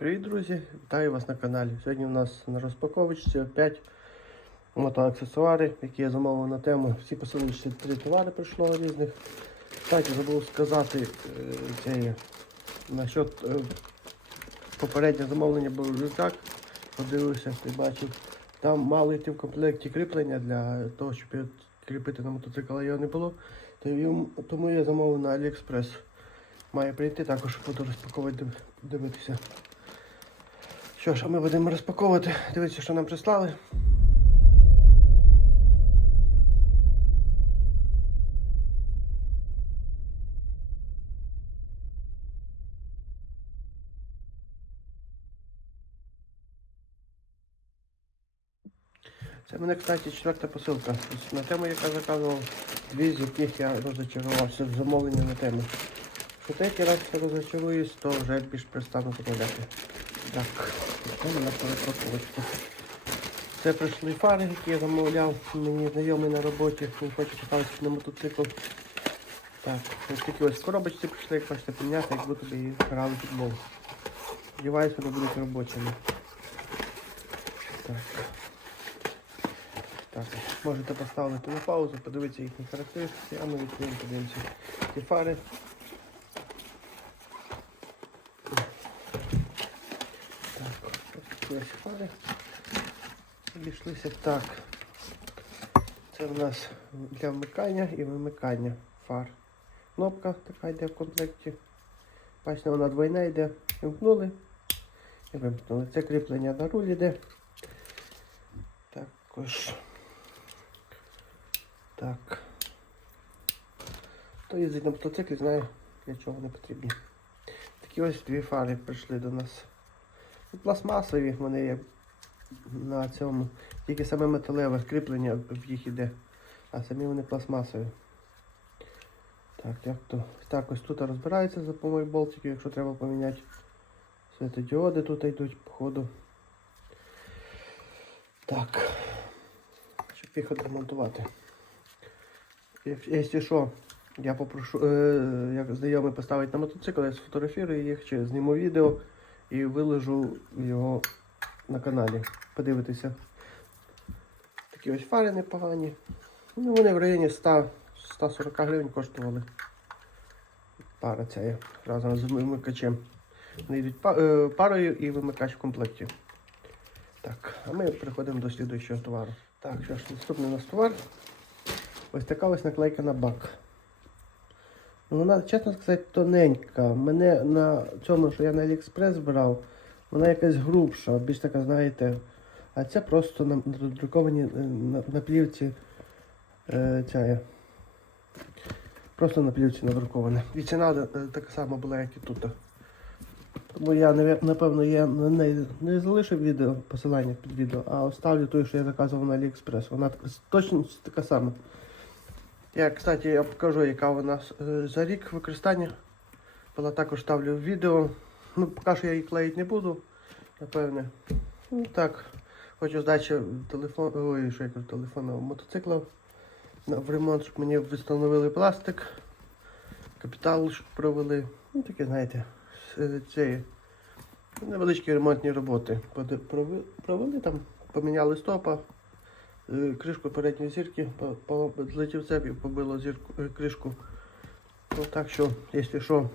Привіт, друзі! Вітаю вас на каналі. Сьогодні у нас на розпаковочці опять мотоаксесуари, які я замовив на тему. Всі посилочці три товари прийшло різних. Кстати, забув сказати е, це насчет е, попереднє замовлення був рюкзак. Подивився, ти бачив. Там мало йти в комплекті кріплення для того, щоб кріпити на мотоцикл, його не було. Тому я замовив на AliExpress. Має прийти, також буду розпаковувати, дивитися. Що ж, а ми будемо розпаковувати, дивитися, що нам прислали. Це мене, кстати, четверта посилка. На тему, яка заказував, дві з яких я розочарувався в замовленні на тему. Що третій раз я розочаруюсь, то вже більш перестану замовляти. Так, на розпаковочку. Це прийшли фари, які я замовляв. Мені знайомий на роботі, він хоче поставити на мотоцикл. Так, ось такі ось коробочці прийшли, як бачите, поміняти, як будто б і грали футбол. Сподіваюся, вони будуть робочими. Так. Так, можете поставити на паузу, подивитися їхні характеристики, а ми відкриємо, подивимося ці фари. Так, такі фари. Обійшлися так. Це в нас для вмикання і вимикання фар. Кнопка така йде в комплекті. Бачите, вона двойна йде. Вимкнули і вимкнули. Це кріплення на руль йде. Також. Так. Хто їздить на мотоциклі, знає, для чого вони потрібні. Такі ось дві фари прийшли до нас. Пластмасові вони є на цьому. Тільки саме металеве кріплення в їх іде. А самі вони пластмасові. Так, як то. Так, ось тут розбирається за допомогою болтиків, якщо треба поміняти. Світодіоди тут йдуть, походу. Так. Щоб їх відремонтувати. Якщо що, я попрошу, е, як знайомий поставить на мотоцикл, я сфотографірую їх чи зніму відео і виложу його на каналі. Подивитися. Такі ось фари непогані. Ну, вони в районі 100, 140 гривень коштували. Пара ця є разом з вимикачем. Вони йдуть е, парою і вимикач в комплекті. Так, а ми переходимо до слідуючого товару. Так, що ж, наступний у нас товар. Ось така ось наклейка на бак. Ну, вона, чесно сказати, тоненька. Мене на цьому, що я на Аліекспрес брав, вона якась грубша, більш така, знаєте. А це просто на- надруковані е, на, на плівці. Е, ця. Просто на плівці надруковане. І ціна е, така сама була, як і тут. Тому я, напевно, я неї не залишив відео, посилання під відео, а оставлю той, що я заказував на AliExpress. Вона точно така сама. Я, кстати, я покажу, яка вона е, за рік використання. Вона також ставлю в відео. Ну, поки що я її клеїти не буду, напевне. Ну так, хочу здачі телефон, ой, що я кажу, телефонного мотоцикла в ремонт, щоб мені встановили пластик, капітал щоб провели. Ну, таке, знаєте, с- це невеличкі ремонтні роботи. Провели там, поміняли стопа, е, кришку передньої зірки, злетів цеп і побило зірку, е, кришку. Ну, так що, якщо що,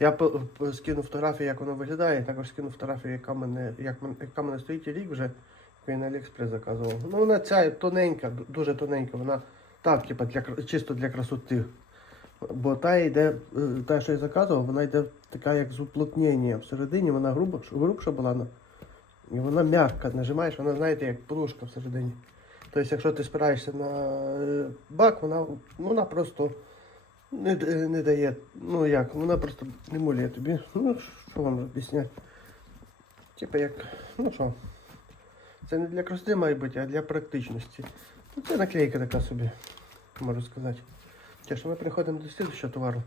я скину фотографію, як воно виглядає, також скину фотографію, яка мене, як мен- яка мене стоїть і рік вже, я на Аліекспрес заказував. Ну вона ця тоненька, дуже тоненька, вона так, типа, для, чисто для красоти. Бо та йде, е, та, що я заказував, вона йде така як з уплотненням. Всередині вона груба, грубша була. Ну, І вона м'яка, нажимаєш, вона, знаєте, як подушка всередині. Тобто, якщо ти спираєшся на е, бак, вона, вона просто не, не дає. Ну як, вона просто не молює тобі. Ну, що вам об'ясняти? Типа як, ну що, це не для красоти має бути, а для практичності. Ну, це наклейка така собі, можу сказати. Те, що ми переходимо до слідчого товару.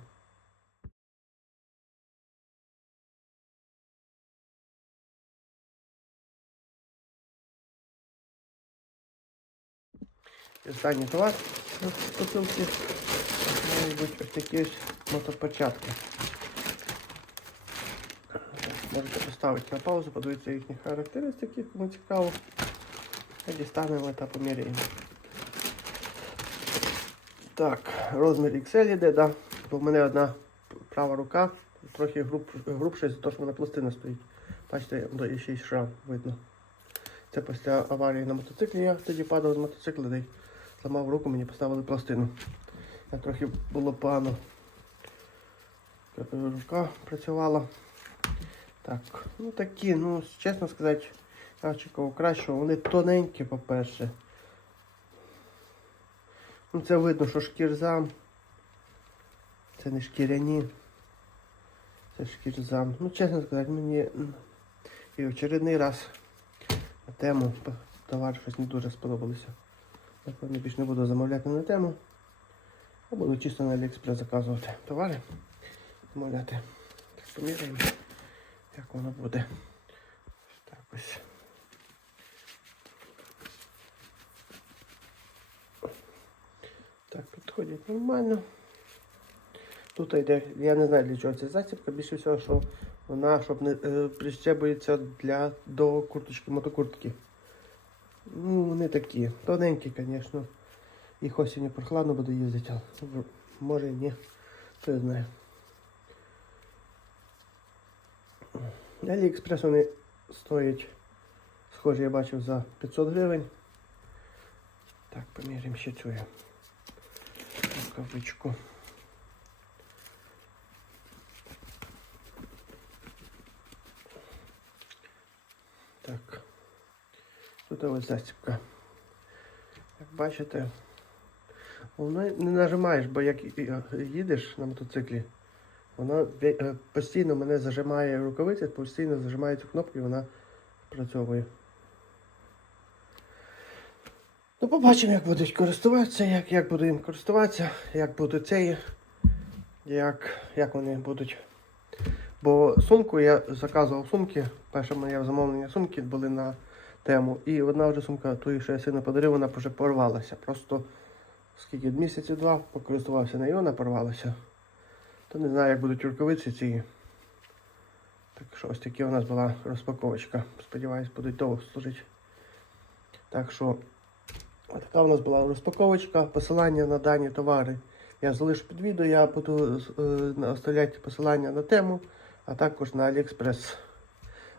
Останній товар на посилці. Мають бути ось такі ось мотопочатки. Можете поставити на паузу, подивитися їхні характеристики, кому цікаво. І дістанемо та поміряємо. Так, розмір XL йде, да. бо в мене одна права рука трохи груб, грубша, за те, що вона пластина стоїть. Бачите, ще й шрам видно. Це після аварії на мотоциклі я тоді падав з мотоцикла, зламав руку, мені поставили пластину. Я трохи було погано. Рука працювала. Так, ну такі, ну, чесно сказати, я очікував кращого. Вони тоненькі, по-перше. Ну, це видно, що шкірзам. Це не шкіряні. Це шкірзам. Ну, чесно сказати, мені і в очередний раз на тему товар щось не дуже сподобалося. Напевно, більше не буду замовляти на тему. А буду чисто на Аліекспрес заказувати товари. Замовляти. Так, поміряємо, як воно буде. Так ось. Так, підходить нормально. Тут йде, я не знаю для чого ця застібка, більше всього, що вона щоб не е, прищепується для до курточки, мотокуртки. Ну, вони такі, тоненькі, звісно. Їх осінню прохладно буде їздити, але може і ні. Хто я знає. Аліекспрес вони стоять, схоже, я бачив за 500 гривень. Так, поміряємо ще цю. Рукавичку. Так. Тут ось застібка. Як бачите, воно не нажимаєш, бо як і- їдеш на мотоциклі, вона е, постійно мене зажимає рукавиця, постійно зажимає цю кнопку і вона працьовує. Ну, побачимо, як будуть користуватися, як, як буду їм користуватися, як будуть цей, як, як вони будуть. Бо сумку я заказував сумки. Перше моє замовлення сумки були на тему. І одна вже сумка, ту, що я сильно подарив, вона вже порвалася. Просто скільки місяців два покористувався нею, вона порвалася. То не знаю, як будуть рукавиці ці. Так що ось такі у нас була розпаковочка. Сподіваюсь, будуть довго служити. Так що, така у нас була розпаковочка, посилання на дані товари. Я залишу під відео, я буду е, оставляти посилання на тему, а також на AliExpress.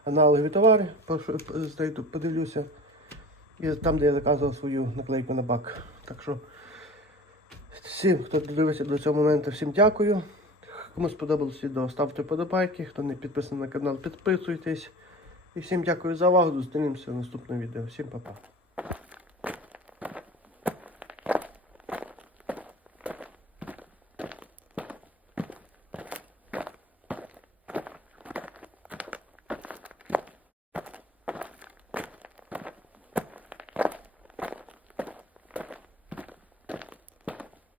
Аналогові товари, стою, подивлюся. І там, де я заказував свою наклейку на бак. Так що всім, хто дивився до цього моменту, всім дякую. Кому сподобалось відео, ставте подобайки. Хто не підписаний на канал, підписуйтесь. І всім дякую за увагу. Зустрінемося в наступному відео. Всім па-па.